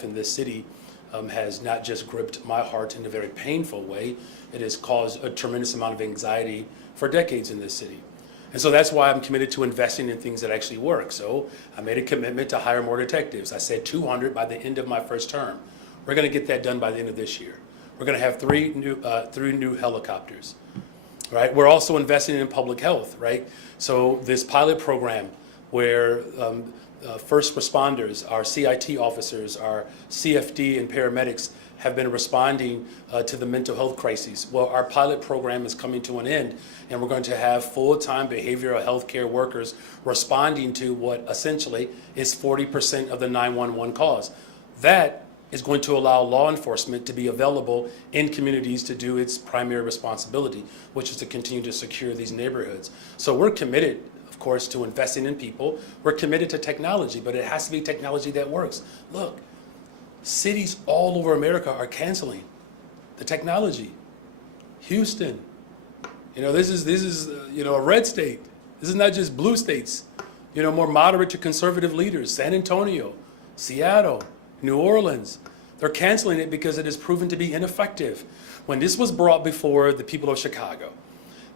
in this city has not just gripped my heart in a very painful way, it has caused a tremendous amount of anxiety for decades in this city. And so that's why I'm committed to investing in things that actually work. So I made a commitment to hire more detectives. I said 200 by the end of my first term. We're going to get that done by the end of this year. We're going to have three new helicopters, right? We're also investing in public health, right? So this pilot program where first responders, our CIT officers, our CFD and paramedics have been responding to the mental health crises. Well, our pilot program is coming to an end, and we're going to have full-time behavioral health care workers responding to what essentially is 40% of the 911 calls. That is going to allow law enforcement to be available in communities to do its primary responsibility, which is to continue to secure these neighborhoods. So we're committed, of course, to investing in people. We're committed to technology, but it has to be technology that works. Look, cities all over America are canceling the technology. Houston, this is a red state. This is not just blue states. More moderate to conservative leaders, San Antonio, Seattle, New Orleans, they're canceling it because it has proven to be ineffective. When this was brought before the people of Chicago,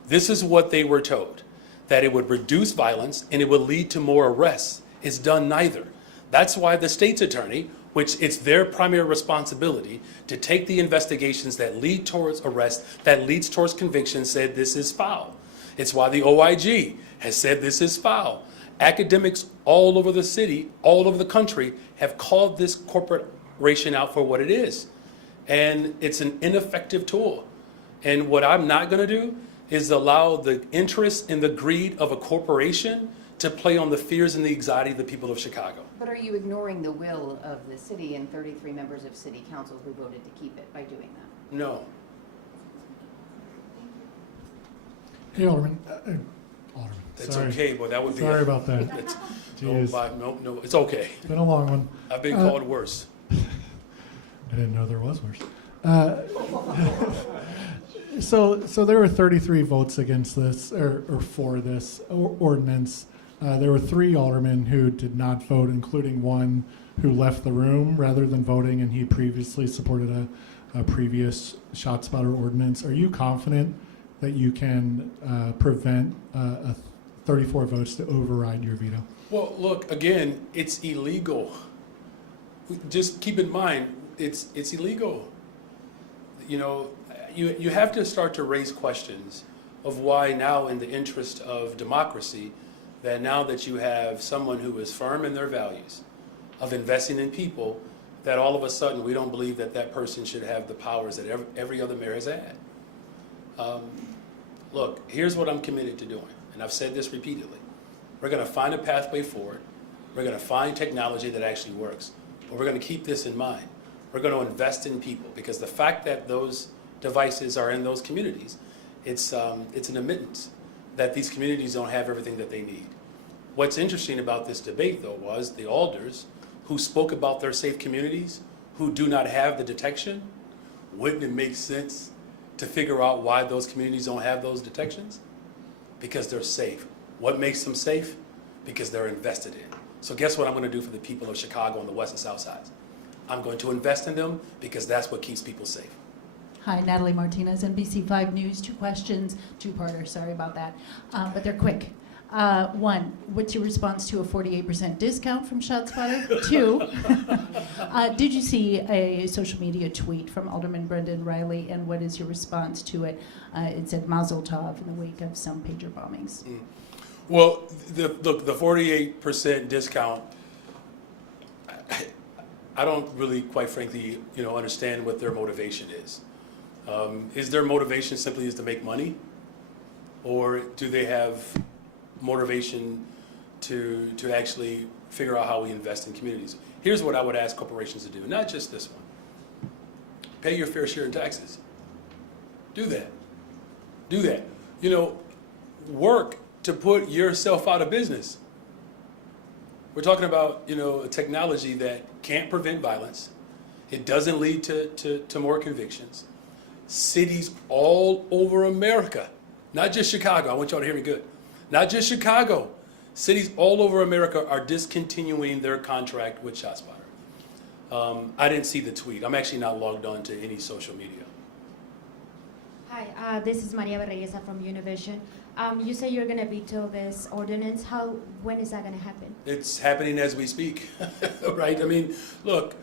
this is what they were told, that it would reduce violence and it would lead to more arrests. It's done neither. That's why the state's attorney, which it's their primary responsibility to take the investigations that lead towards arrest, that leads towards conviction, said this is foul. It's why the OIG has said this is foul. Academics all over the city, all over the country, have called this corporation out for what it is. And it's an ineffective tool. And what I'm not going to do is allow the interest and the greed of a corporation to play on the fears and the anxiety of the people of Chicago. But are you ignoring the will of the city and 33 members of city council who voted to keep it by doing that? No. Hey, Alderman. That's Sorry. okay, but that would be... Sorry about that. No, it's okay. It's been a long one. I've been called worse. I didn't know there was worse. So there were 33 votes against this, or for this ordinance. There were 3 aldermen who did not vote, including one who left the room rather than voting, and he previously supported a previous ShotSpotter ordinance. Are you confident that you can prevent 34 votes to override your veto? Well, look, again, it's illegal. Just keep in mind, it's illegal. You have to start to raise questions of why now, in the interest of democracy, that now that you have someone who is firm in their values of investing in people, that all of a sudden we don't believe that that person should have the powers that every other mayor has had. Look, here's what I'm committed to doing, and I've said this repeatedly. We're going to find a pathway forward. We're going to find technology that actually works, but we're going to keep this in mind. We're going to invest in people, because the fact that those devices are in those communities, it's an admittance that these communities don't have everything that they need. What's interesting about this debate, though, was the alders who spoke about their safe communities, who do not have the detection. Wouldn't it make sense to figure out why those communities don't have those detections? Because they're safe. What makes them safe? Because they're invested in. So guess what I'm going to do for the people of Chicago on the west and south sides? I'm going to invest in them, because that's what keeps people safe. Hi, Natalie Martinez, NBC5 News. 2 questions, two-parter, sorry about that, but they're quick. 1, what's your response to a 48% discount from ShotSpotter? 2, did you see a social media tweet from Alderman Brendan Riley, and what is your response to it? It said Mazel Tov in the wake of some pager bombings. Well, the 48% discount, I don't really, quite frankly, understand what their motivation is. Is their motivation simply is to make money? Or do they have motivation to actually figure out how we invest in communities? Here's what I would ask corporations to do, not just this one. Pay your fair share in taxes. Do that. Do that. Work to put yourself out of business. We're talking about, a technology that can't prevent violence. It doesn't lead to more convictions. Cities all over America, not just Chicago, I want y'all to hear me good. Not just Chicago, cities all over America are discontinuing their contract with ShotSpotter. I didn't see the tweet. I'm actually not logged on to any social media. Hi, this is Maria Berreyesa from Univision. You say you're going to veto this ordinance. When is that going to happen? It's happening as we speak, right? I mean, look,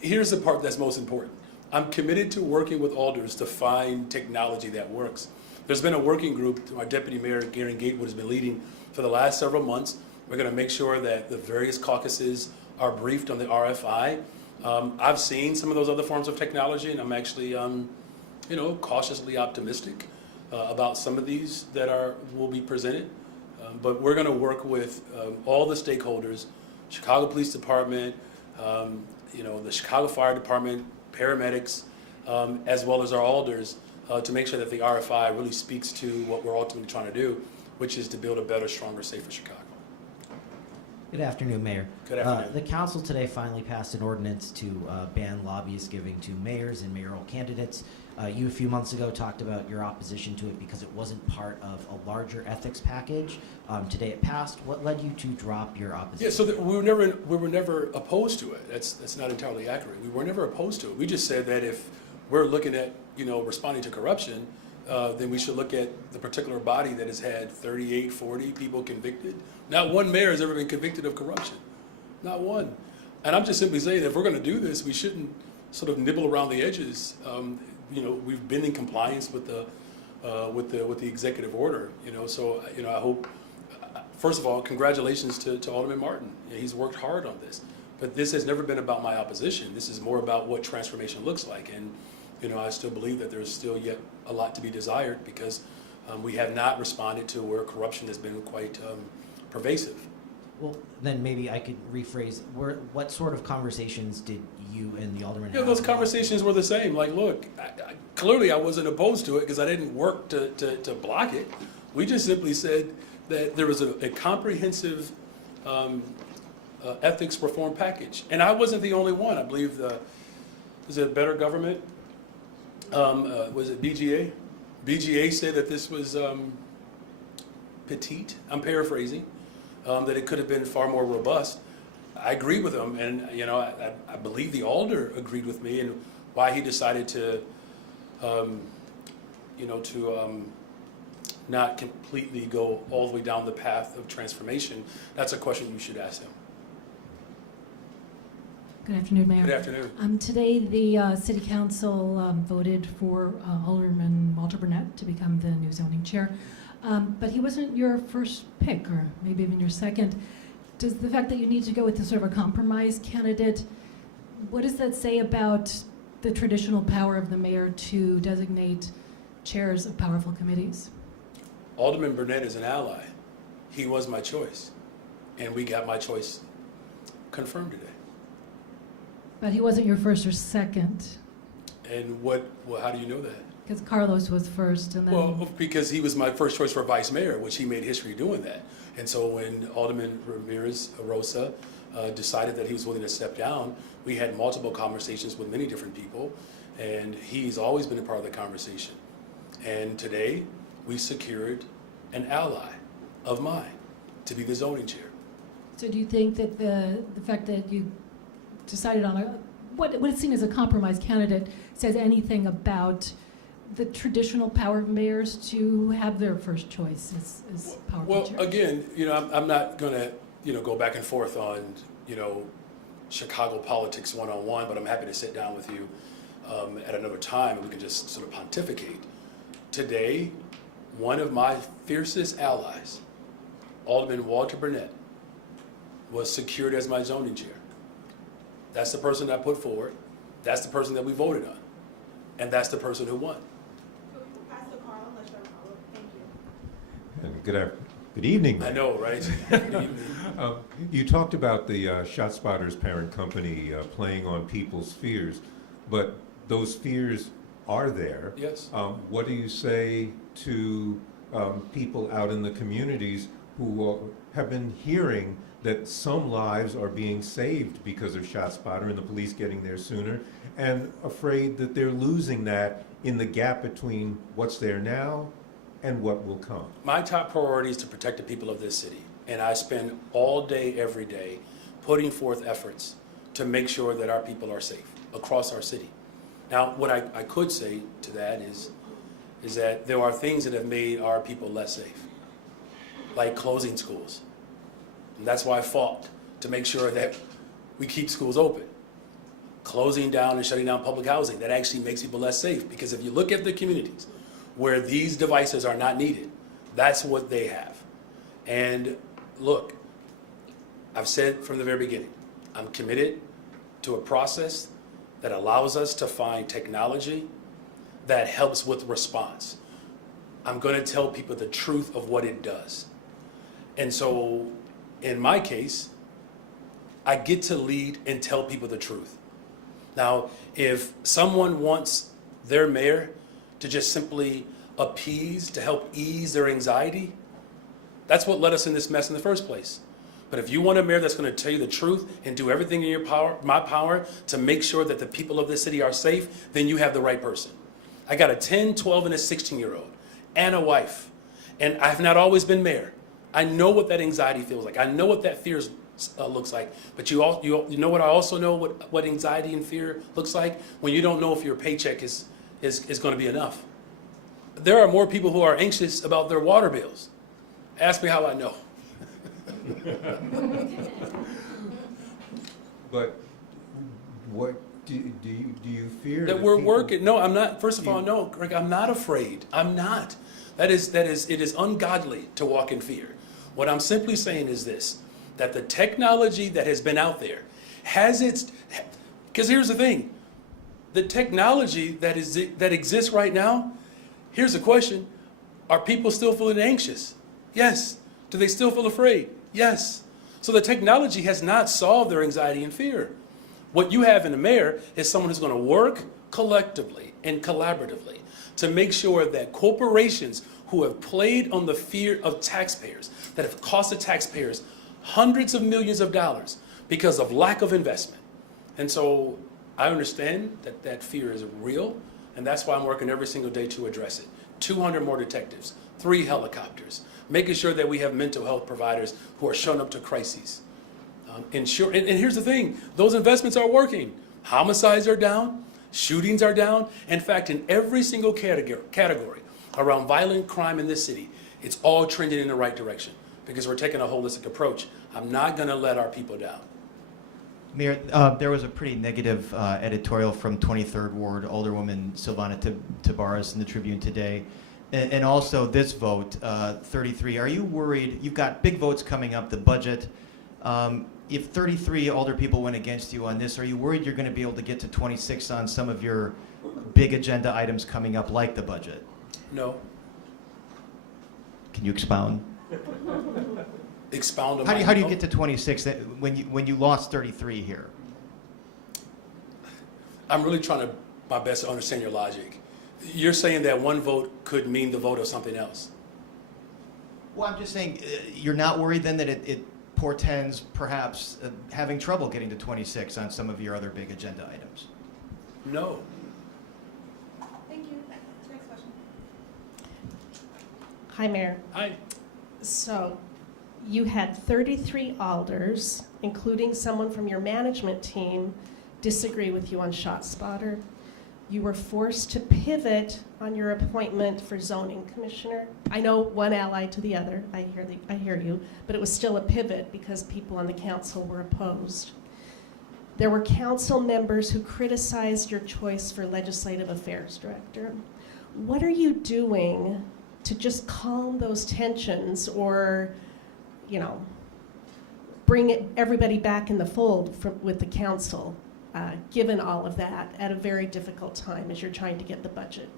here's the part that's most important. I'm committed to working with alders to find technology that works. There's been a working group our Deputy Mayor, Garen Gatewood, has been leading for the last several months. We're going to make sure that the various caucuses are briefed on the RFI. I've seen some of those other forms of technology, and I'm actually, cautiously optimistic about some of these that will be presented. But we're going to work with all the stakeholders, Chicago Police Department, the Chicago Fire Department, paramedics, as well as our alders, to make sure that the RFI really speaks to what we're ultimately trying to do, which is to build a better, stronger, safer Chicago. Good afternoon, Mayor. Good afternoon. The council today finally passed an ordinance to ban lobbyist giving to mayors and mayoral candidates. You a few months ago talked about your opposition to it because it wasn't part of a larger ethics package. Today it passed. What led you to drop your opposition? Yeah, so we were never opposed to it. That's not entirely accurate. We were never opposed to it. We just said that if we're looking at responding to corruption, then we should look at the particular body that has had 38, 40 people convicted. Not one mayor has ever been convicted of corruption. Not one. And I'm just simply saying that if we're going to do this, we shouldn't sort of nibble around the edges. We've been in compliance with the executive order. So I hope. First of all, congratulations to Alderman Martin. He's worked hard on this. But this has never been about my opposition. This is more about what transformation looks like. And I still believe that there's still yet a lot to be desired because we have not responded to where corruption has been quite pervasive. Well, then maybe I could rephrase. What sort of conversations did you and the alderman have? Those conversations were the same. Like, look, clearly I wasn't opposed to it because I didn't work to block it. We just simply said that there was a comprehensive ethics reform package. And I wasn't the only one. I believe was it Better Government? Was it BGA? BGA said that this was petite. I'm paraphrasing. That it could have been far more robust. I agree with him, and I believe the alder agreed with me, and why he decided to, not completely go all the way down the path of transformation. That's a question you should ask him. Good afternoon, Mayor. Good afternoon. Today, the City Council voted for Alderman Walter Burnett to become the new zoning chair. But he wasn't your first pick, or maybe even your second. Does the fact that you need to go with a sort of a compromise candidate, what does that say about the traditional power of the mayor to designate chairs of powerful committees? Alderman Burnett is an ally. He was my choice, and we got my choice confirmed today. But he wasn't your first or second. And how do you know that? Because Carlos was first, and then... Well, because he was my first choice for vice mayor, which he made history doing that. And so when Alderman Ramirez Rosa decided that he was willing to step down, we had multiple conversations with many different people, and he's always been a part of the conversation. And today, we secured an ally of mine to be the zoning chair. So do you think that the fact that you decided on what is seen as a compromise candidate says anything about the traditional power of mayors to have their first choice as powerful chairs? Well, again, I'm not going to, go back and forth on, Chicago politics one-on-one, but I'm happy to sit down with you at another time and we can just sort of pontificate. Today, one of my fiercest allies, Alderman Walter Burnett, was secured as my zoning chair. That's the person that I put forward. That's the person that we voted on. And that's the person who won. And good evening. I know, right? Good evening. You talked about the ShotSpotter's parent company playing on people's fears, but those fears are there. Yes. What do you say to people out in the communities who have been hearing that some lives are being saved because of ShotSpotter and the police getting there sooner, and afraid that they're losing that in the gap between what's there now and what will come? My top priority is to protect the people of this city. And I spend all day, every day, putting forth efforts to make sure that our people are safe across our city. Now, what I could say to that is that there are things that have made our people less safe, like closing schools. And that's why I fought to make sure that we keep schools open. Closing down and shutting down public housing, that actually makes people less safe. Because if you look at the communities where these devices are not needed, that's what they have. And look, I've said from the very beginning, I'm committed to a process that allows us to find technology that helps with response. I'm going to tell people the truth of what it does. And so, in my case, I get to lead and tell people the truth. Now, if someone wants their mayor to just simply appease, to help ease their anxiety, that's what led us in this mess in the first place. But if you want a mayor that's going to tell you the truth and do everything in your power, my power, to make sure that the people of this city are safe, then you have the right person. I got a 10, 12, and a 16-year-old and a wife. And I've not always been mayor. I know what that anxiety feels like. I know what that fear looks like. But you know what I also know what anxiety and fear looks like? When you don't know if your paycheck is going to be enough. There are more people who are anxious about their water bills. Ask me how I know. But what do you fear? That we're people- working. No, I'm not. First of all, no, Greg, I'm not afraid. I'm not. It is ungodly to walk in fear. What I'm simply saying is this, that the technology that has been out there has its, because here's the thing, the technology that exists right now, here's the question, are people still feeling anxious? Yes. Do they still feel afraid? Yes. So the technology has not solved their anxiety and fear. What you have in the mayor is someone who's going to work collectively and collaboratively to make sure that corporations who have played on the fear of taxpayers, that have cost the taxpayers hundreds of millions of dollars because of lack of investment. And so I understand that that fear is real, and that's why I'm working every single day to address it. 200 more detectives, 3 helicopters, making sure that we have mental health providers who are showing up to crises. And here's the thing, those investments are working. Homicides are down, shootings are down. In fact, in every single category around violent crime in this city, it's all trending in the right direction because we're taking a holistic approach. I'm not going to let our people down. Mayor, there was a pretty negative editorial from 23rd Ward Alderwoman Silvana Tabares in the Tribune today. And also this vote, 33. Are you worried? You've got big votes coming up, the budget. If 33 Alder people went against you on this, are you worried you're going to be able to get to 26 on some of your big agenda items coming up, like the budget? No. Can you expound? Expound on How do you get to 26 when you lost 33 here? I'm really trying my best to understand your logic. You're saying that one vote could mean the vote of something else. Well, I'm just saying, you're not worried then that it portends perhaps having trouble getting to 26 on some of your other big agenda items? No. Thank you. Next question. Hi, Mayor. Hi. So you had 33 alders, including someone from your management team, disagree with you on ShotSpotter. You were forced to pivot on your appointment for zoning commissioner. I know one ally to the other, I hear you, but it was still a pivot because people on the council were opposed. There were council members who criticized your choice for legislative affairs director. What are you doing to just calm those tensions or, bring everybody back in the fold with the council? Given all of that at a very difficult time as you're trying to get the budget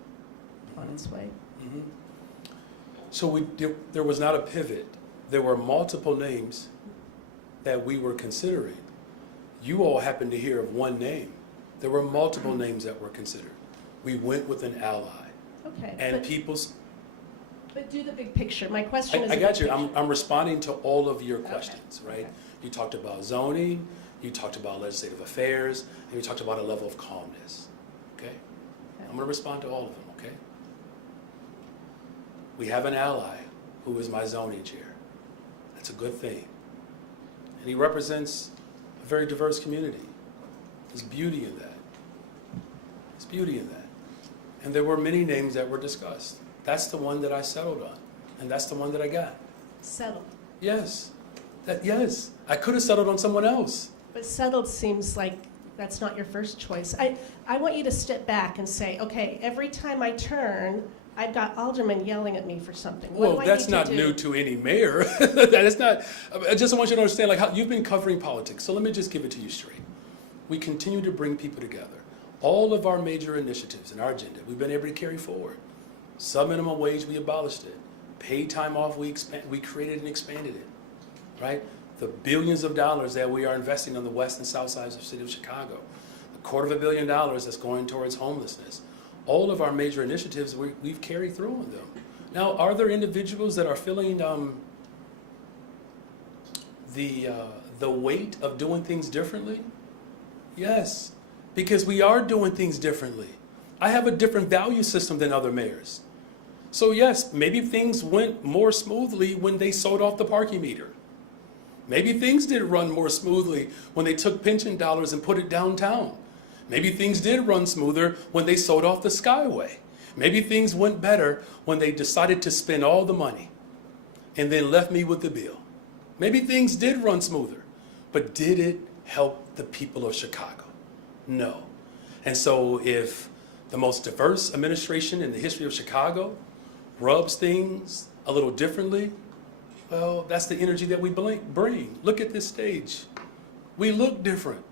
on its way. Mm-hmm. So there was not a pivot. There were multiple names that we were considering. You all happened to hear of one name. There were multiple names that were considered. We went with an ally. Okay. And But do the big picture. My question is. I got you. I'm responding to all of your questions, right? Okay. You talked about zoning. You talked about legislative affairs, and you talked about a level of calmness, okay? I'm going to respond to all of them, okay? We have an ally who is my zoning chair. That's a good thing. And he represents a very diverse community. There's beauty in that. There's beauty in that. And there were many names that were discussed. That's the one that I settled on, and that's the one that I got. Settled. Yes. Yes. I could have settled on someone else. But settled seems like that's not your first choice. I want you to step back and say, okay, every time I turn, I've got aldermen yelling at me for something. What Well, do I that's need to not do? new to any mayor. That is not. I just want you to understand, like, how you've been covering politics. So let me just give it to you straight. We continue to bring people together. All of our major initiatives in our agenda, we've been able to carry forward. Sub-minimum wage, we abolished it. Paid time off, we created and expanded it, right? The billions of dollars that we are investing on the west and south sides of the city of Chicago. A $250 million that's going towards homelessness. All of our major initiatives, we've carried through on them. Now, are there individuals that are feeling the weight of doing things differently? Yes, because we are doing things differently. I have a different value system than other mayors. So yes, maybe things went more smoothly when they sold off the parking meter. Maybe things did run more smoothly when they took pension dollars and put it downtown. Maybe things did run smoother when they sold off the Skyway. Maybe things went better when they decided to spend all the money and then left me with the bill. Maybe things did run smoother, but did it help the people of Chicago? No. And so if the most diverse administration in the history of Chicago rubs things a little differently, well, that's the energy that we bring. Look at this stage. We look different.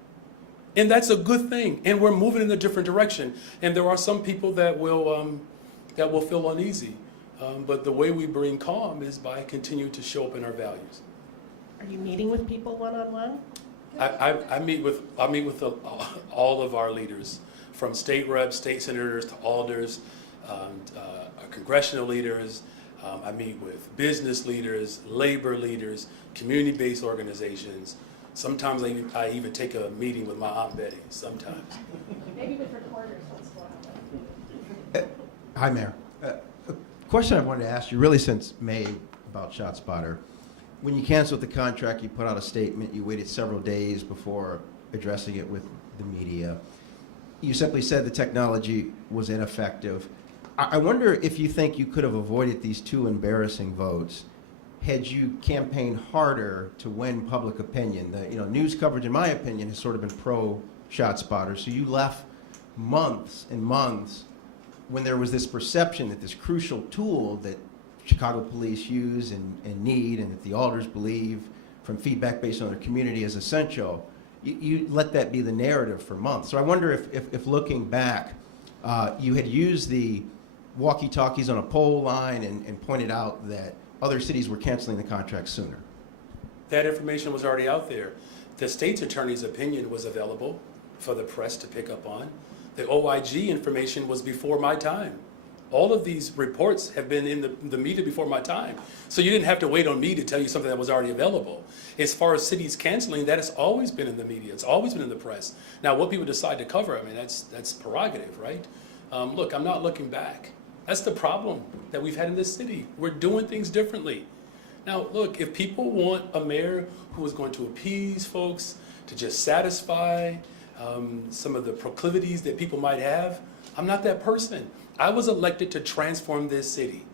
And that's a good thing. And we're moving in a different direction. And there are some people that will feel uneasy. But the way we bring calm is by continuing to show up in our values. Are you meeting with people one-on-one? I meet with all of our leaders, from state reps, state senators, to alders, congressional leaders. I meet with business leaders, labor leaders, community-based organizations. Sometimes I even take a meeting with my Aunt Betty, sometimes. Maybe with reporters, let's go out. Hi, Mayor. A question I wanted to ask you really since May about ShotSpotter. When you canceled the contract, you put out a statement. You waited several days before addressing it with the media. You simply said the technology was ineffective. I wonder if you think you could have avoided these two embarrassing votes had you campaigned harder to win public opinion. The news coverage, in my opinion, has sort of been pro-ShotSpotter. So you left months and months when there was this perception that this crucial tool that Chicago police use and need, and that the alders believe from feedback based on their community is essential. You let that be the narrative for months. So I wonder if looking back, you had used the walkie-talkies on a pole line and pointed out that other cities were canceling the contract sooner. That information was already out there. The state's attorney's opinion was available for the press to pick up on. The OIG information was before my time. All of these reports have been in the media before my time. So you didn't have to wait on me to tell you something that was already available. As far as cities canceling, that has always been in the media. It's always been in the press. Now, what people decide to cover, I mean, that's prerogative, right? Look, I'm not looking back. That's the problem that we've had in this city. We're doing things differently. Now, look, if people want a mayor who is going to appease folks, to just satisfy some of the proclivities that people might have, I'm not that person. I was elected to transform this city.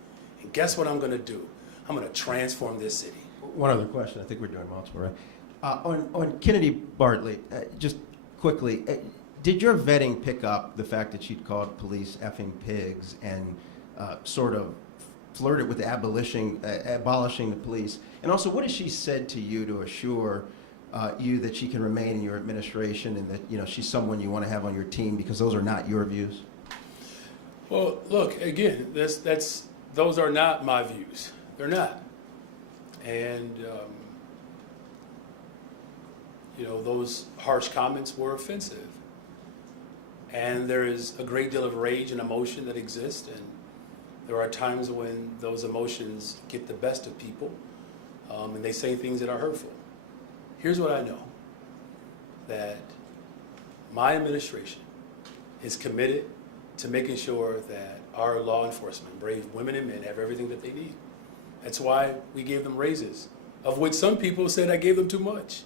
And guess what I'm going to do? I'm going to transform this city. One other question. I think we're doing multiple, right? On Kennedy Bartley, just quickly, did your vetting pick up the fact that she'd called police effing pigs and sort of flirted with abolishing the police? And also, what has she said to you to assure you that she can remain in your administration and that she's someone you want to have on your team, because those are not your views? Well, look, again, those are not my views. They're not. And, those harsh comments were offensive. And there is a great deal of rage and emotion that exists, and there are times when those emotions get the best of people, and they say things that are hurtful. Here's what I know, that my administration is committed to making sure that our law enforcement, brave women and men, have everything that they need. That's why we gave them raises, of which some people said I gave them too much.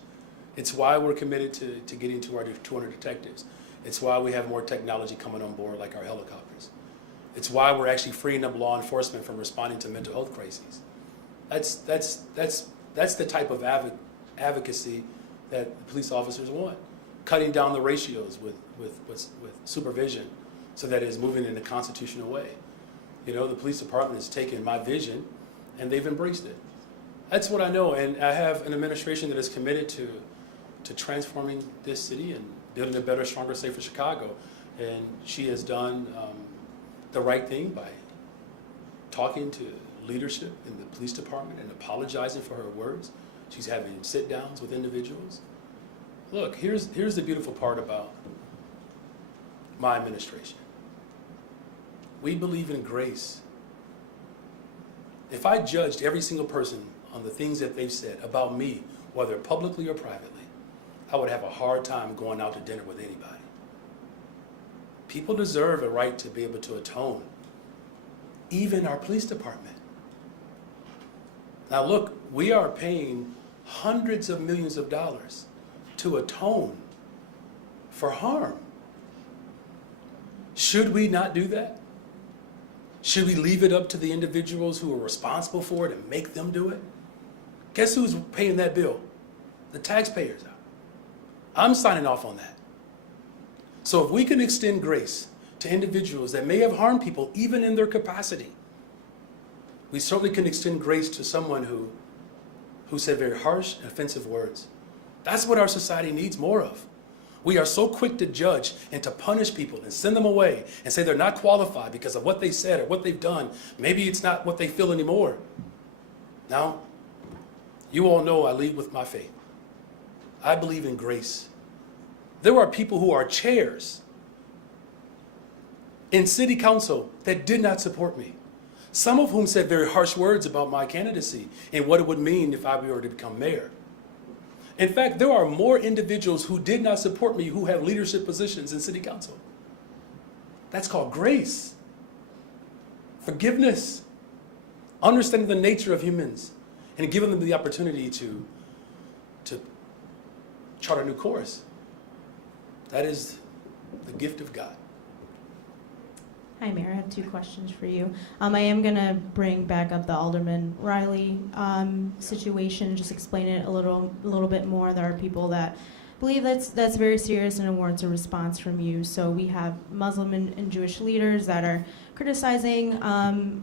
It's why we're committed to getting to our 200 detectives. It's why we have more technology coming on board, like our helicopters. It's why we're actually freeing up law enforcement from responding to mental health crises. That's the type of advocacy that police officers want. Cutting down the ratios with supervision so that it is moving in a constitutional way. You know, the police department has taken my vision and they've embraced it. That's what I know, and I have an administration that is committed to transforming this city and building a better, stronger, safer Chicago. And she has done the right thing by talking to leadership in the police department and apologizing for her words. She's having sit-downs with individuals. Look, here's the beautiful part about my administration. We believe in grace. If I judged every single person on the things that they've said about me, whether publicly or privately, I would have a hard time going out to dinner with anybody. People deserve a right to be able to atone, even our police department. Now look, we are paying hundreds of millions of dollars to atone for harm. Should we not do that? Should we leave it up to the individuals who are responsible for it and make them do it? Guess who's paying that bill? The taxpayers are. I'm signing off on that. So if we can extend grace to individuals that may have harmed people, even in their capacity, we certainly can extend grace to someone who said very harsh and offensive words. That's what our society needs more of. We are so quick to judge and to punish people and send them away and say they're not qualified because of what they said or what they've done. Maybe it's not what they feel anymore. Now, you all know I lead with my faith. I believe in grace. There are people who are chairs in city council that did not support me. Some of whom said very harsh words about my candidacy and what it would mean if I were to become mayor. In fact, there are more individuals who did not support me who have leadership positions in city council. That's called grace, forgiveness, understanding the nature of humans, and giving them the opportunity to chart a new course. That is the gift of God. Hi, Mayor. I have two questions for you. I am going to bring back up the Alderman Riley situation, just explain it a little bit more. There are people that believe that's very serious and it warrants a response from you. So we have Muslim and Jewish leaders that are criticizing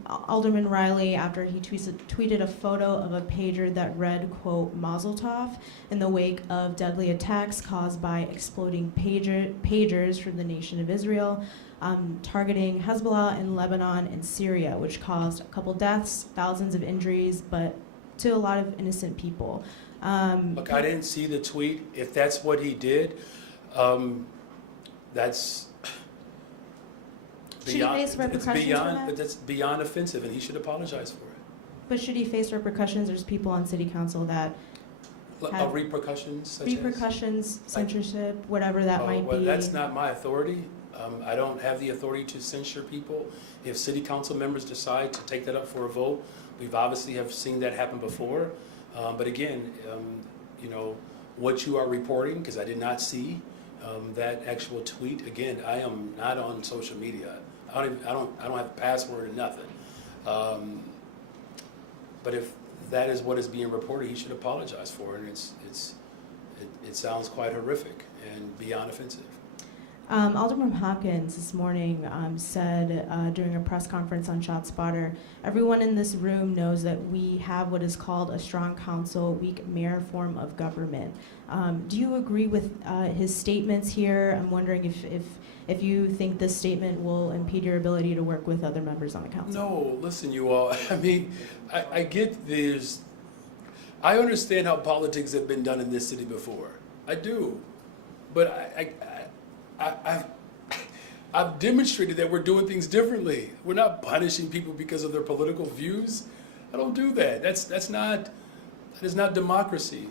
Alderman Riley after he tweeted a photo of a pager that read, quote, Mazel Tov, in the wake of deadly attacks caused by exploding pagers from the nation of Israel. Targeting Hezbollah in Lebanon and Syria, which caused a couple deaths, thousands of injuries, but to a lot of innocent people. Look, I didn't see the tweet. If that's what he did, that's should he face repercussions for that? That's beyond offensive, and he should apologize for it. But should he face repercussions? There's people on city council that have repercussions, such repercussions, censorship, whatever that might be. That's not my authority. I don't have the authority to censure people. If city council members decide to take that up for a vote, we've obviously have seen that happen before. But again, you know, what you are reporting, because I did not see that actual tweet. Again, I am not on social media. I don't have a password or nothing. But if that is what is being reported, he should apologize for it. And it sounds quite horrific and beyond offensive. Alderman Hopkins this morning said during a press conference on ShotSpotter, everyone in this room knows that we have what is called a strong council, weak mayor form of government. Do you agree with his statements here? I'm wondering if you think this statement will impede your ability to work with other members on the council. No, listen, you all. I mean, I get this. I understand how politics have been done in this city before. I do. But I've demonstrated that we're doing things differently. We're not punishing people because of their political views. I don't do that. That is not democracy.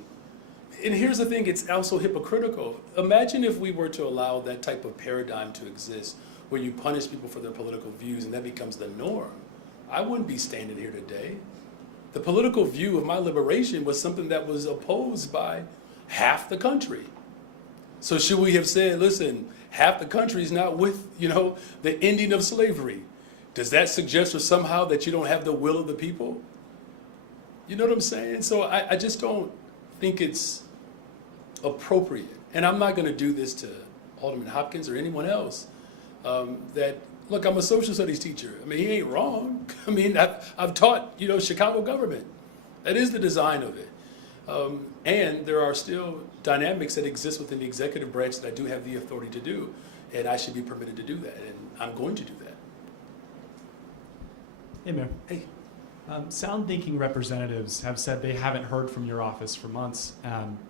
And here's the thing, it's also hypocritical. Imagine if we were to allow that type of paradigm to exist where you punish people for their political views and that becomes the norm. I wouldn't be standing here today. The political view of my liberation was something that was opposed by half the country. So should we have said, listen, half the country is not with, the ending of slavery? Does that suggest or somehow that you don't have the will of the people? You know what I'm saying? So I just don't think it's appropriate. And I'm not going to do this to Alderman Hopkins or anyone else. Look, I'm a social studies teacher. I mean, he ain't wrong. I mean, I've taught, Chicago government. That is the design of it. And there are still dynamics that exist within the executive branch that I do have the authority to do, and I should be permitted to do that, and I'm going to do that. Hey, Mayor. Hey. Sound thinking representatives have said they haven't heard from your office for months.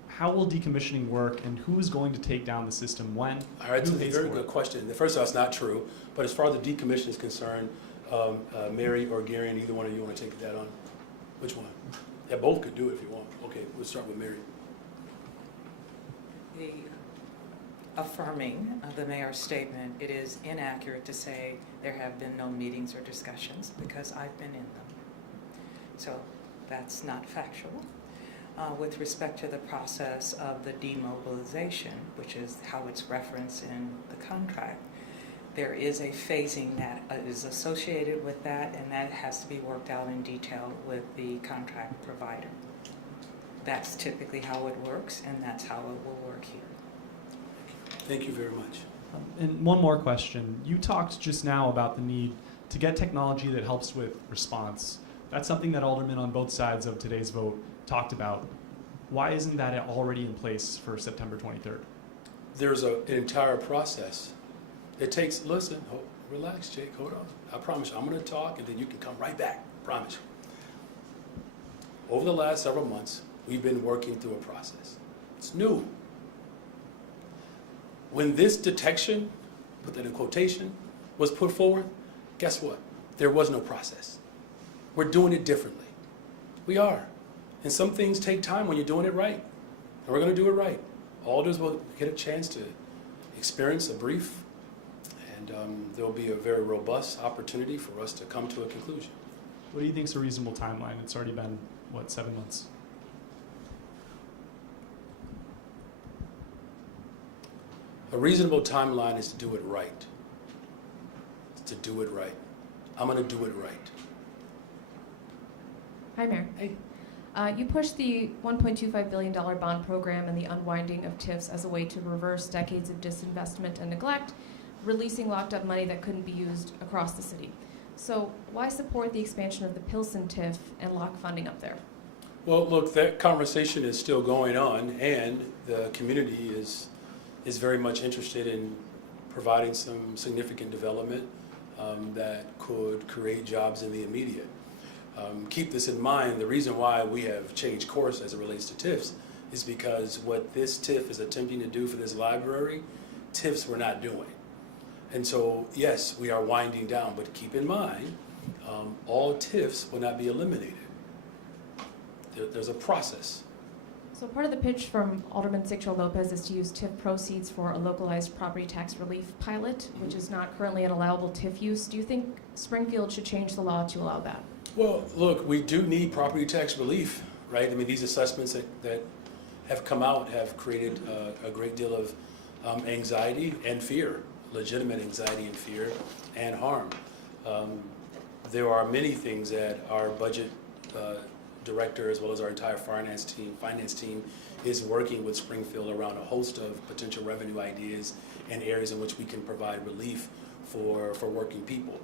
How will decommissioning work, and who is going to take down the system when? All right, Who so a pays very for good it? question. First of all, it's not true, but as far as the decommission is concerned, Mary or Gary, and either one of you want to take that on? Which one? Yeah, both could do it if you want. Okay, we'll start with Mary. The affirming of the mayor's statement, it is inaccurate to say there have been no meetings or discussions because I've been in them. So that's not factual. With respect to the process of the demobilization, which is how it's referenced in the contract, there is a phasing that is associated with that, and that has to be worked out in detail with the contract provider. That's typically how it works, and that's how it will work here. Thank you very much. And one more question. You talked just now about the need to get technology that helps with response. That's something that aldermen on both sides of today's vote talked about. Why isn't that already in place for September 23rd? There's an entire process. It takes, listen, relax, Jake, hold on. I promise you, I'm going to talk and then you can come right back. Promise you. Over the last several months, we've been working through a process. It's new. When this detection, put that in quotation, was put forward, guess what? There was no process. We're doing it differently. We are. And some things take time when you're doing it right. And we're going to do it right. Alders will get a chance to experience a brief, and there'll be a very robust opportunity for us to come to a conclusion. What do you think is a reasonable timeline? It's already been, 7 months? A reasonable timeline is to do it right. It's to do it right. I'm going to do it right. Hi, Mayor. Hey. You pushed the $1.25 billion bond program and the unwinding of TIFs as a way to reverse decades of disinvestment and neglect, releasing locked up money that couldn't be used across the city. So why support the expansion of the Pilsen TIF and lock funding up there? Well, look, that conversation is still going on, and the community is very much interested in providing some significant development that could create jobs in the immediate. Keep this in mind, the reason why we have changed course as it relates to TIFs is because what this TIF is attempting to do for this library, TIFs were not doing. And so, yes, we are winding down, but keep in mind, all TIFs will not be eliminated. There's a process. So part of the pitch from Alderman Sixto Lopez is to use TIF proceeds for a localized property tax relief pilot, which is not currently an allowable TIF use. Do you think Springfield should change the law to allow that? Well, look, we do need property tax relief, right? I mean, these assessments that have come out have created a great deal of anxiety and fear, legitimate anxiety and fear and harm. There are many things that our budget director, as well as our entire finance team is working with Springfield around a host of potential revenue ideas and areas in which we can provide relief for working people.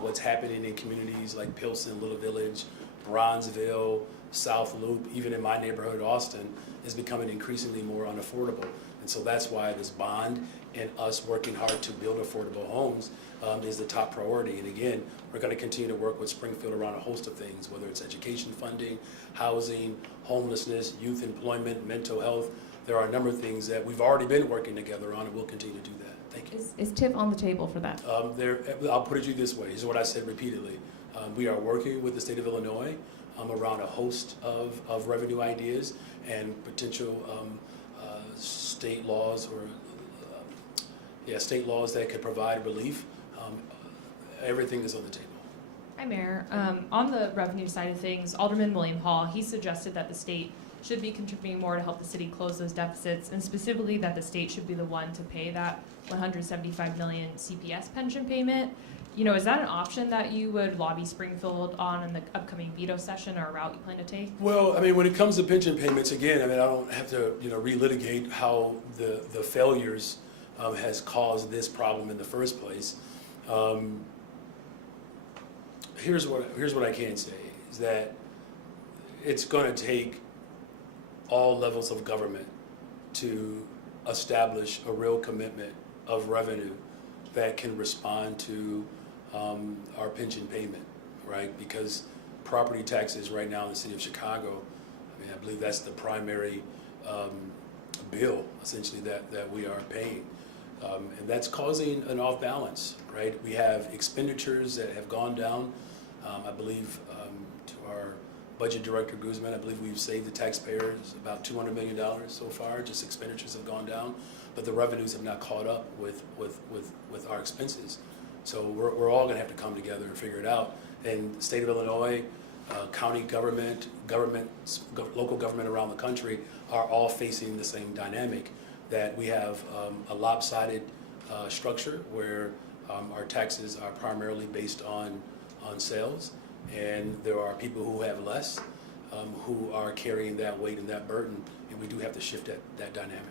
What's happening in communities like Pilsen, Little Village, Bronzeville, South Loop, even in my neighborhood, Austin, is becoming increasingly more unaffordable. And so that's why this bond and us working hard to build affordable homes is the top priority. And again, we're going to continue to work with Springfield around a host of things, whether it's education funding, housing, homelessness, youth employment, mental health. There are a number of things that we've already been working together on, and we'll continue to do that. Thank you. Is TIF on the table for that? I'll put it to you this way. This is what I said repeatedly. We are working with the state of Illinois around a host of revenue ideas and potential state laws or state laws that could provide relief. Everything is on the table. Hi, Mayor. On the revenue side of things, Alderman William Hall, he suggested that the state should be contributing more to help the city close those deficits, and specifically that the state should be the one to pay that 175 million CPS pension payment. You know, is that an option that you would lobby Springfield on in the upcoming veto session, or a route you plan to take? Well, I mean, when it comes to pension payments, again, I mean, I don't have to, relitigate how the failures has caused this problem in the first place. Here's what I can say, is that it's going to take all levels of government to establish a real commitment of revenue that can respond to our pension payment, right? Because property taxes right now in the city of Chicago, I mean, I believe that's the primary bill, essentially, that we are paying. And that's causing an off balance, right? We have expenditures that have gone down. I believe, to our budget director Guzman, I believe we've saved the taxpayers about $200 million so far. Just expenditures have gone down, but the revenues have not caught up with our expenses. So we're all going to have to come together and figure it out. And the state of Illinois, county government, local government around the country are all facing the same dynamic, that we have a lopsided structure where our taxes are primarily based on sales, and there are people who have less who are carrying that weight and that burden, and we do have to shift that dynamic.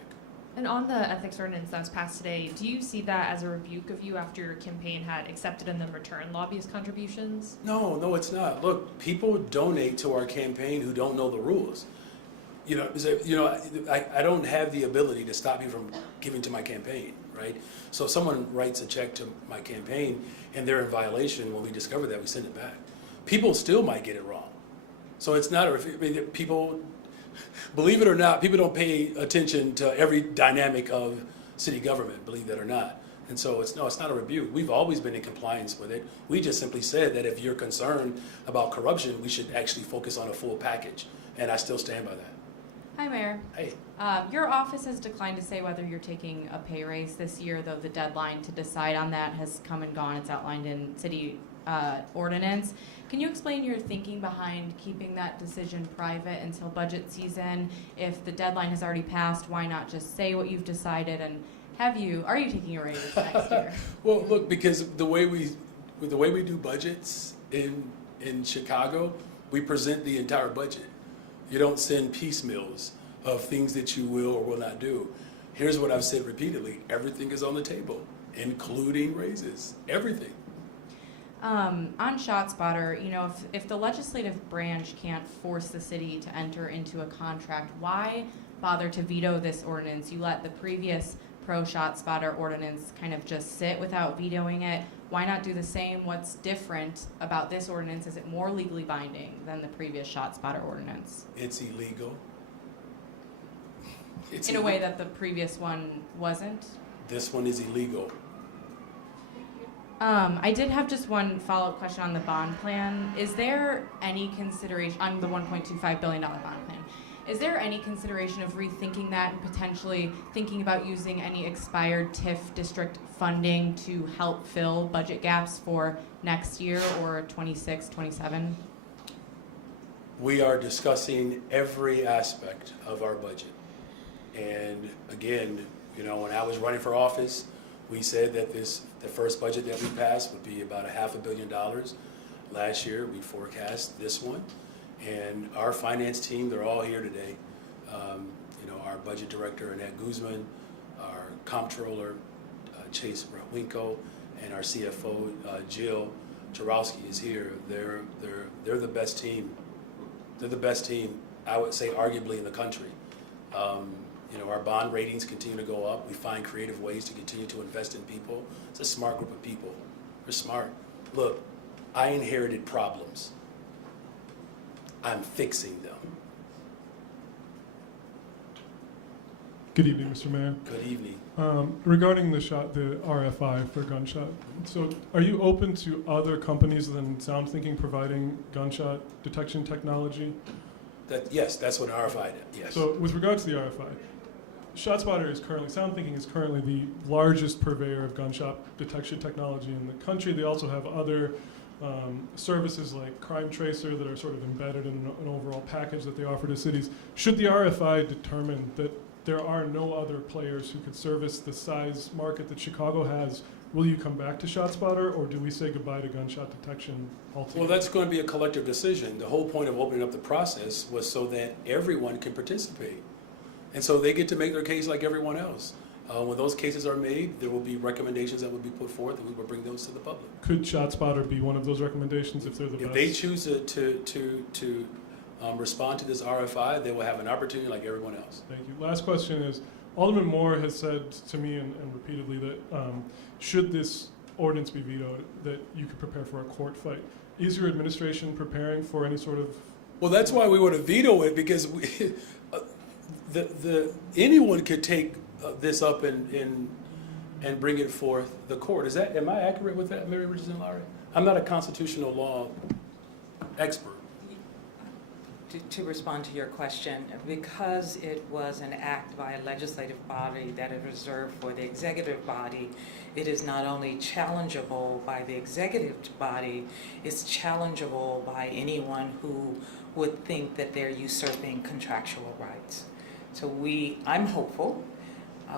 And on the ethics ordinance that was passed today, do you see that as a rebuke of you after your campaign had accepted and then returned lobbyist contributions? No, it's not. Look, people donate to our campaign who don't know the rules. I don't have the ability to stop you from giving to my campaign, right? So if someone writes a check to my campaign and they're in violation, when we discover that, we send it back. People still might get it wrong. So it's not, people, believe it or not, people don't pay attention to every dynamic of city government, believe that or not. And so it's not a rebuke. We've always been in compliance with it. We just simply said that if you're concerned about corruption, we should actually focus on a full package. And I still stand by that. Hi, Mayor. Hey. Your office has declined to say whether you're taking a pay raise this year, though the deadline to decide on that has come and gone. It's outlined in city ordinance. Can you explain your thinking behind keeping that decision private until budget season? If the deadline has already passed, why not just say what you've decided? And are you taking a raise next year? Well, look, because the way we do budgets in Chicago, we present the entire budget. You don't send piecemeals of things that you will or will not do. Here's what I've said repeatedly: everything is on the table, including raises. Everything. On ShotSpotter, if the legislative branch can't force the city to enter into a contract, why bother to veto this ordinance? You let the previous pro-ShotSpotter ordinance kind of just sit without vetoing it. Why not do the same? What's different about this ordinance? Is it more legally binding than the previous ShotSpotter ordinance? It's illegal. In a way that the previous one wasn't? This one is illegal. I did have just one follow-up question on the bond plan. Is there any consideration on the $1.25 billion bond plan? Is there any consideration of rethinking that and potentially thinking about using any expired TIF district funding to help fill budget gaps for next year or 26, 27? We are discussing every aspect of our budget. And again, when I was running for office, we said that the first budget that we passed would be about $500 million. Last year, we forecast this one. And our finance team, they're all here today. Our budget director, Annette Guzman, our comptroller, Chase Winko, and our CFO, Jill Jarowski is here. They're the best team. They're the best team, I would say, arguably in the country. Our bond ratings continue to go up. We find creative ways to continue to invest in people. It's a smart group of people. They're smart. Look, I inherited problems. I'm fixing them. Good evening, Mr. Mayor. Good evening. Regarding the RFI for gunshot, so are you open to other companies than SoundThinking providing gunshot detection technology? Yes, that's what RFI did, yes. So with regards to the RFI, SoundThinking is currently the largest purveyor of gunshot detection technology in the country. They also have other services like Crime Tracer that are sort of embedded in an overall package that they offer to cities. Should the RFI determine that there are no other players who could service the size market that Chicago has, will you come back to ShotSpotter, or do we say goodbye to gunshot detection altogether? Well, that's going to be a collective decision. The whole point of opening up the process was so that everyone can participate. And so they get to make their case like everyone else. When those cases are made, there will be recommendations that will be put forth, and we will bring those to the public. Could ShotSpotter be one of those recommendations if they're the best? If they choose to respond to this RFI, they will have an opportunity like everyone else. Thank you. Last question is, Alderman Moore has said to me and repeatedly that should this ordinance be vetoed, that you could prepare for a court fight. Is your administration preparing for any sort of... Well, that's why we want to veto it, because anyone could take this up and bring it forth the court. Am I accurate with that, Mary Richardson Lowry? I'm not a constitutional law expert. To respond to your question, because it was an act by a legislative body that is reserved for the executive body, it is not only challengeable by the executive body, it's challengeable by anyone who would think that they're usurping contractual rights. So I'm hopeful.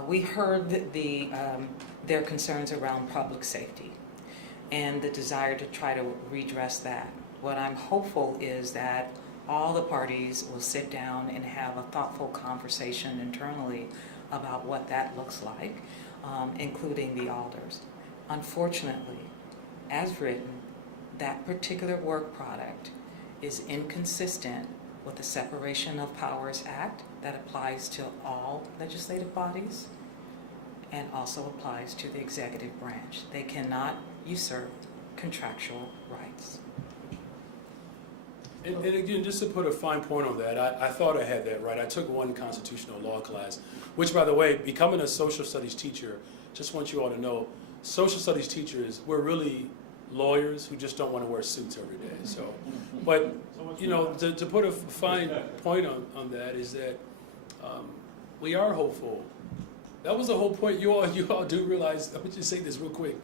We heard their concerns around public safety and the desire to try to redress that. What I'm hopeful is that all the parties will sit down and have a thoughtful conversation internally about what that looks like, including the alders. Unfortunately, as written, that particular work product is inconsistent with the Separation of Powers Act that applies to all legislative bodies and also applies to the executive branch. They cannot usurp contractual rights. And again, just to put a fine point on that, I thought I had that right. I took one constitutional law class, which, by the way, becoming a social studies teacher, just want you all to know, social studies teachers, we're really lawyers who just don't want to wear suits every day. So, but, you know, to put a fine point on that is that we are hopeful. That was the whole point. You all do realize, let me just say this real quick.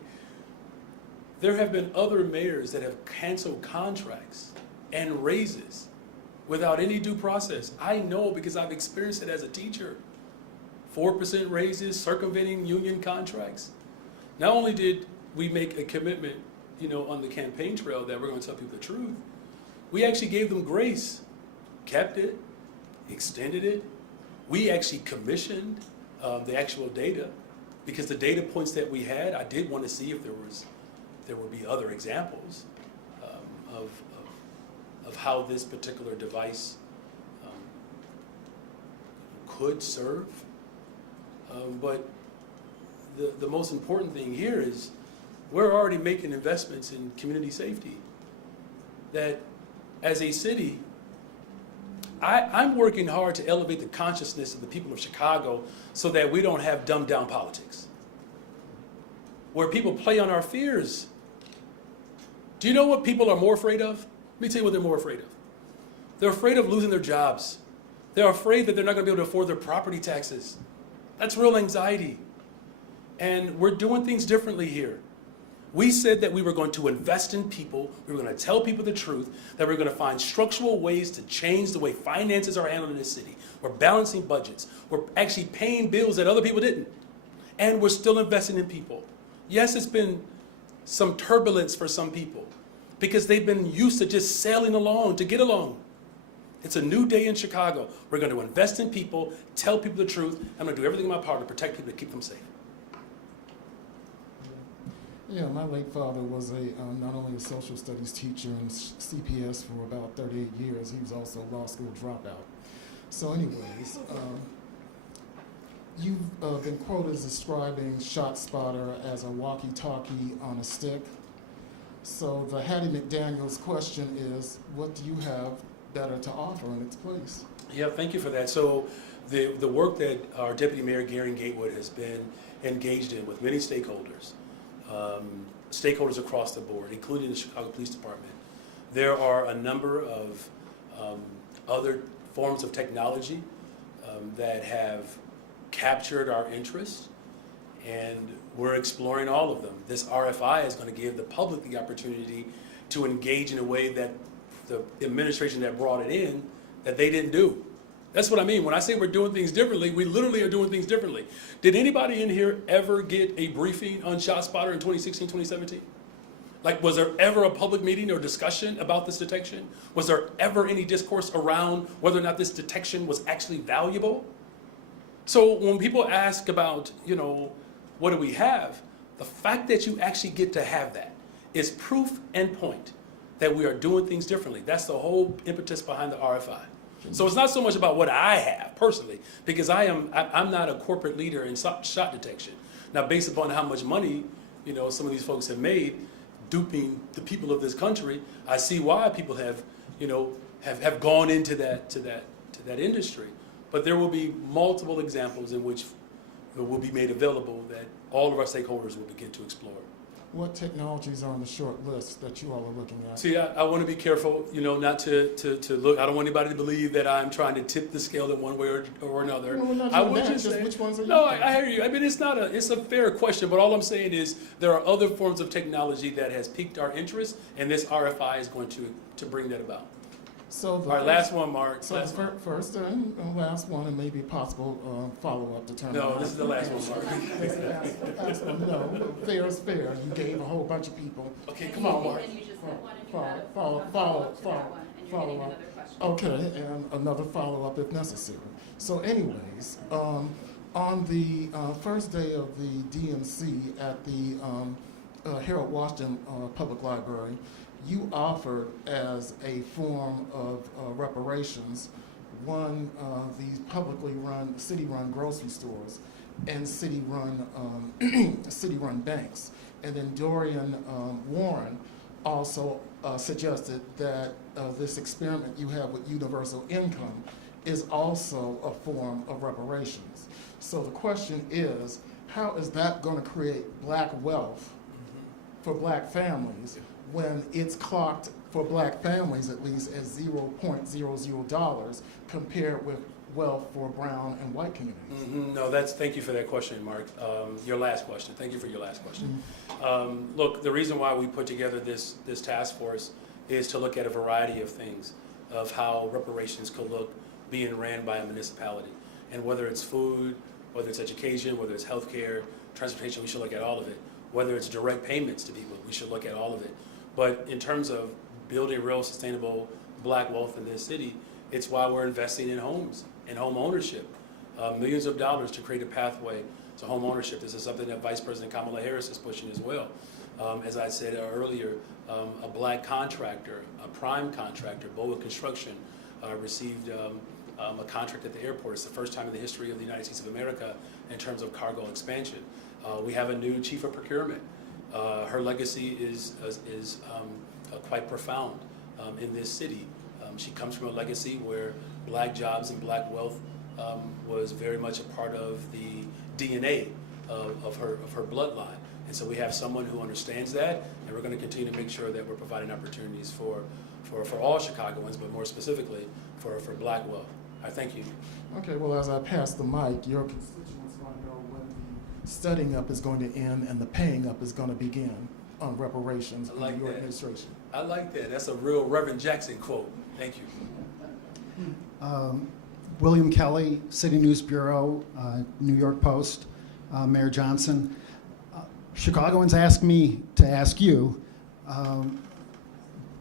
There have been other mayors that have canceled contracts and raises without any due process. I know because I've experienced it as a teacher. 4% raises, circumventing union contracts. Not only did we make a commitment, you know, on the campaign trail that we're going to tell people the truth, we actually gave them grace, kept it, extended it. We actually commissioned the actual data, because the data points that we had, I did want to see if there would be other examples of how this particular device could serve. But the most important thing here is we're already making investments in community safety. That as a city, I'm working hard to elevate the consciousness of the people of Chicago so that we don't have dumbed down politics, where people play on our fears. Do you know what people are more afraid of? Let me tell you what they're more afraid of. They're afraid of losing their jobs. They're afraid that they're not going to be able to afford their property taxes. That's real anxiety. And we're doing things differently here. We said that we were going to invest in people, we were going to tell people the truth, that we're going to find structural ways to change the way finances are handled in this city. We're balancing budgets. We're actually paying bills that other people didn't. And we're still investing in people. Yes, it's been some turbulence for some people because they've been used to just sailing along to get along. It's a new day in Chicago. We're going to invest in people, tell people the truth. I'm going to do everything in my power to protect people, to keep them safe. Yeah, my late father was not only a social studies teacher and CPS for about 38 years, he was also a law school dropout. So anyways, you've been quoted as describing ShotSpotter as a walkie-talkie on a stick. So the Hattie McDaniels question is, what do you have better to offer in its place? Yeah, thank you for that. So the work that our Deputy Mayor Gary Gatewood has been engaged in with many stakeholders, stakeholders across the board, including the Chicago Police Department. There are a number of other forms of technology that have captured our interest, and we're exploring all of them. This RFI is going to give the public the opportunity to engage in a way that the administration that brought it in, that they didn't do. That's what I mean. When I say we're doing things differently, we literally are doing things differently. Did anybody in here ever get a briefing on ShotSpotter in 2016, 2017? Like, was there ever a public meeting or discussion about this detection? Was there ever any discourse around whether or not this detection was actually valuable? So when people ask about, what do we have? The fact that you actually get to have that is proof and point that we are doing things differently. That's the whole impetus behind the RFI. So it's not so much about what I have personally, because I'm not a corporate leader in shot detection. Now, based upon how much money, some of these folks have made duping the people of this country, I see why people have gone into that industry. But there will be multiple examples in which it will be made available that all of our stakeholders will begin to explore. What technologies are on the short list that you all are looking at? See, I want to be careful, not to look. I don't want anybody to believe that I'm trying to tip the scale in one way or another. No, we're not I doing would that. just say, which ones are you no, looking I at? hear you. I mean, it's a fair question, but all I'm saying is there are other forms of technology that has piqued our interest, and this RFI is going to bring that about. So All right, last one, Mark. So Last the one. first and last one, and maybe possible follow-up to turn. No, this is the last one, Mark. Last one, no, fair is fair. You gave a whole bunch of people. Okay, Come on, Mark. And you just said one, and you Follow- had a follow- follow-up to follow- that one, and you're getting follow-up. another question. Okay, and another follow-up if necessary. So anyways, on the first day of the DMC at the Harold Washington Public Library, you offered as a form of reparations these publicly run, city-run grocery stores and city-run banks. And then Dorian Warren also suggested that this experiment you have with universal income is also a form of reparations. So the question is, how is that going to create black wealth for black families when it's clocked for black families at least as $0.00 compared with wealth for brown and white communities? No, thank you for that question, Mark. Your last question. Thank you for your last question. Look, the reason why we put together this task force is to look at a variety of things, of how reparations could look being ran by a municipality. And whether it's food, whether it's education, whether it's healthcare, transportation, we should look at all of it. Whether it's direct payments to people, we should look at all of it. But in terms of building real sustainable black wealth in this city, it's why we're investing in homes and home ownership. Millions of dollars to create a pathway to home ownership. This is something that Vice President Kamala Harris is pushing as well. As I said earlier, a black contractor, a prime contractor, Boa Construction, received a contract at the airport. It's the first time in the history of the United States of America in terms of cargo expansion. We have a new chief of procurement. Her legacy is quite profound in this city. She comes from a legacy where black jobs and black wealth was very much a part of the DNA of her bloodline. And so we have someone who understands that, and we're going to continue to make sure that we're providing opportunities for all Chicagoans, but more specifically for black wealth. I thank you. Okay, well, as I pass the mic, your constituents want to know when the studying up is going to end and the paying up is going to begin on reparations I like in your that. administration. I like that. That's a real Reverend Jackson quote. Thank you. William Kelly, City News Bureau, New York Post, Mayor Johnson. Chicagoans asked me to ask you,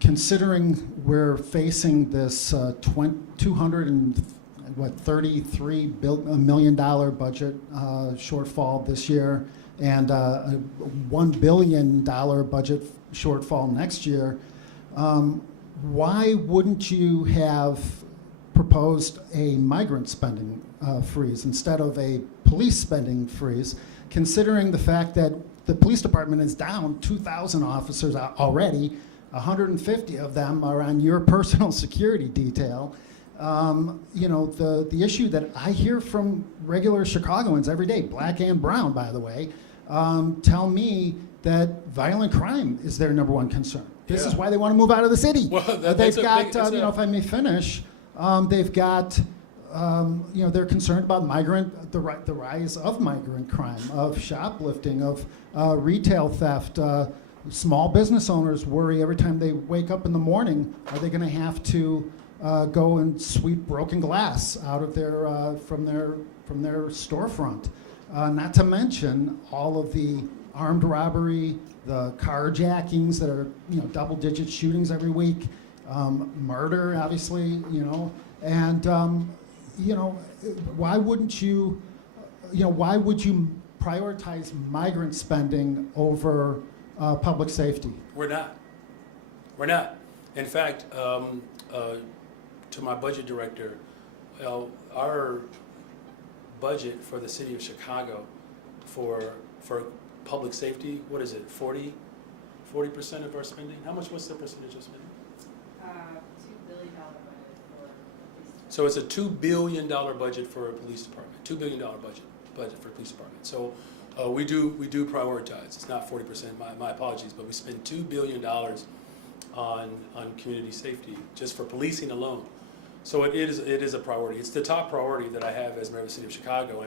considering we're facing this $233 million budget shortfall this year and a $1 billion budget shortfall next year, why wouldn't you have proposed a migrant spending freeze instead of a police spending freeze, considering the fact that the police department is down 2,000 officers already, 150 of them are on your personal security detail. The issue that I hear from regular Chicagoans every day, black and brown, by the way, tell me that violent crime is their number one concern. This is why they want to move out of the city. Well, They've got, if I may finish, they've got, they're concerned about the rise of migrant crime, of shoplifting, of retail theft, Small business owners worry every time they wake up in the morning, are they going to have to go and sweep broken glass out of their from their storefront? Not to mention all of the armed robbery, the carjackings that are, double-digit shootings every week, murder, obviously, and why wouldn't you, why would you prioritize migrant spending over public safety? We're not. In fact, to my budget director, our budget for the city of Chicago for public safety, what is it, 40% of our spending? What's the percentage of spending? $2 billion budget for police. So it's a $2 billion budget for a police department, $2 billion budget for a police department. So we do prioritize. It's not 40%, my apologies, but we spend $2 billion on community safety just for policing alone. So it is a priority. It's the top priority that I have as mayor of the city of Chicago.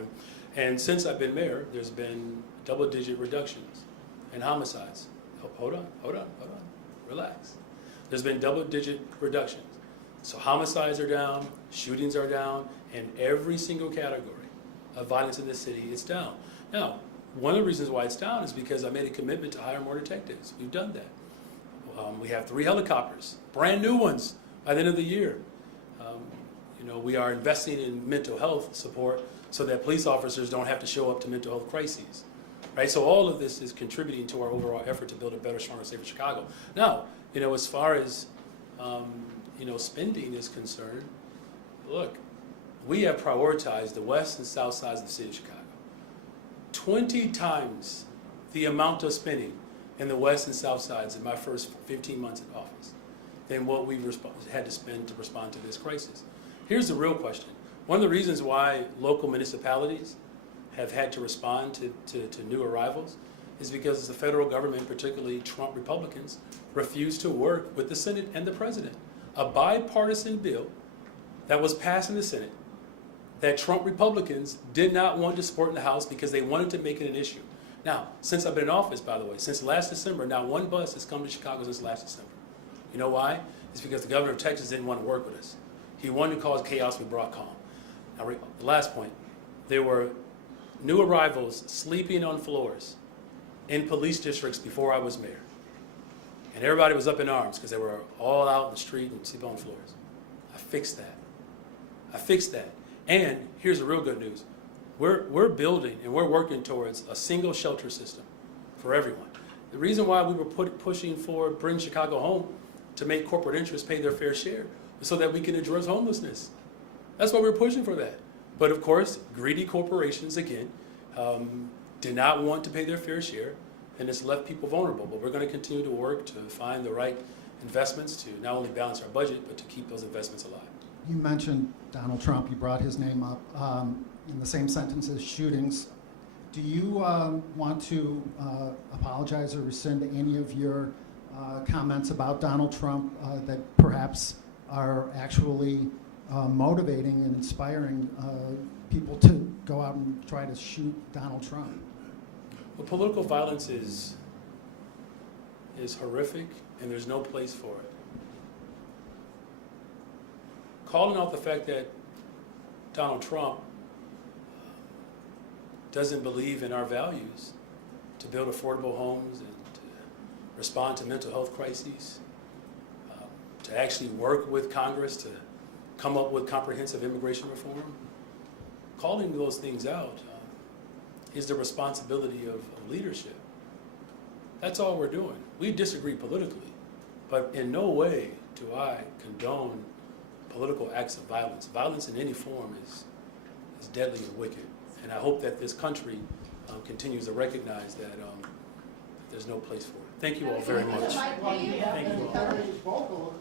And since I've been mayor, there's been double-digit reductions in homicides. Hold on, relax. There's been double-digit reductions. So homicides are down, shootings are down, and every single category of violence in this city is down. Now, one of the reasons why it's down is because I made a commitment to hire more detectives. We've done that. We have 3 helicopters, brand new ones, by the end of the year. We are investing in mental health support so that police officers don't have to show up to mental health crises, right? So all of this is contributing to our overall effort to build a better, stronger, safer Chicago. Now, as far as spending is concerned, look, we have prioritized the west and south sides of the city of Chicago. 20 times the amount of spending in the west and south sides in my first 15 months in office than what we had to spend to respond to this crisis. Here's the real question. One of the reasons why local municipalities have had to respond to new arrivals is because the federal government, particularly Trump Republicans, refused to work with the Senate and the president. A bipartisan bill that was passed in the Senate that Trump Republicans did not want to support in the House because they wanted to make it an issue. Now, since I've been in office, by the way, since last December, not one bus has come to Chicago since last December. You know why? It's because the governor of Texas didn't want to work with us. He wanted to cause chaos, we brought calm. Now, the last point, there were new arrivals sleeping on floors in police districts before I was mayor. And everybody was up in arms because they were all out in the street and sleeping on floors. I fixed that. And here's the real good news. We're building and we're working towards a single shelter system for everyone. The reason why we were pushing for Bring Chicago Home to make corporate interests pay their fair share was so that we can address homelessness. That's why we're pushing for that. But of course, greedy corporations, again, did not want to pay their fair share, and it's left people vulnerable. But we're going to continue to work to find the right investments to not only balance our budget, but to keep those investments alive. You mentioned Donald Trump. You brought his name up in the same sentence as shootings. Do you want to apologize or rescind any of your comments about Donald Trump that perhaps are actually motivating and inspiring people to go out and try to shoot Donald Trump? Well, political violence is horrific, and there's no place for it. Calling out the fact that Donald Trump doesn't believe in our values to build affordable homes and to respond to mental health crises, to actually work with Congress to come up with comprehensive immigration reform, calling those things out is the responsibility of leadership. That's all we're doing. We disagree politically, but in no way do I condone political acts of violence. Violence in any form is deadly and wicked. And I hope that this country continues to recognize that there's no place for it. Thank you all very much. Thank you all.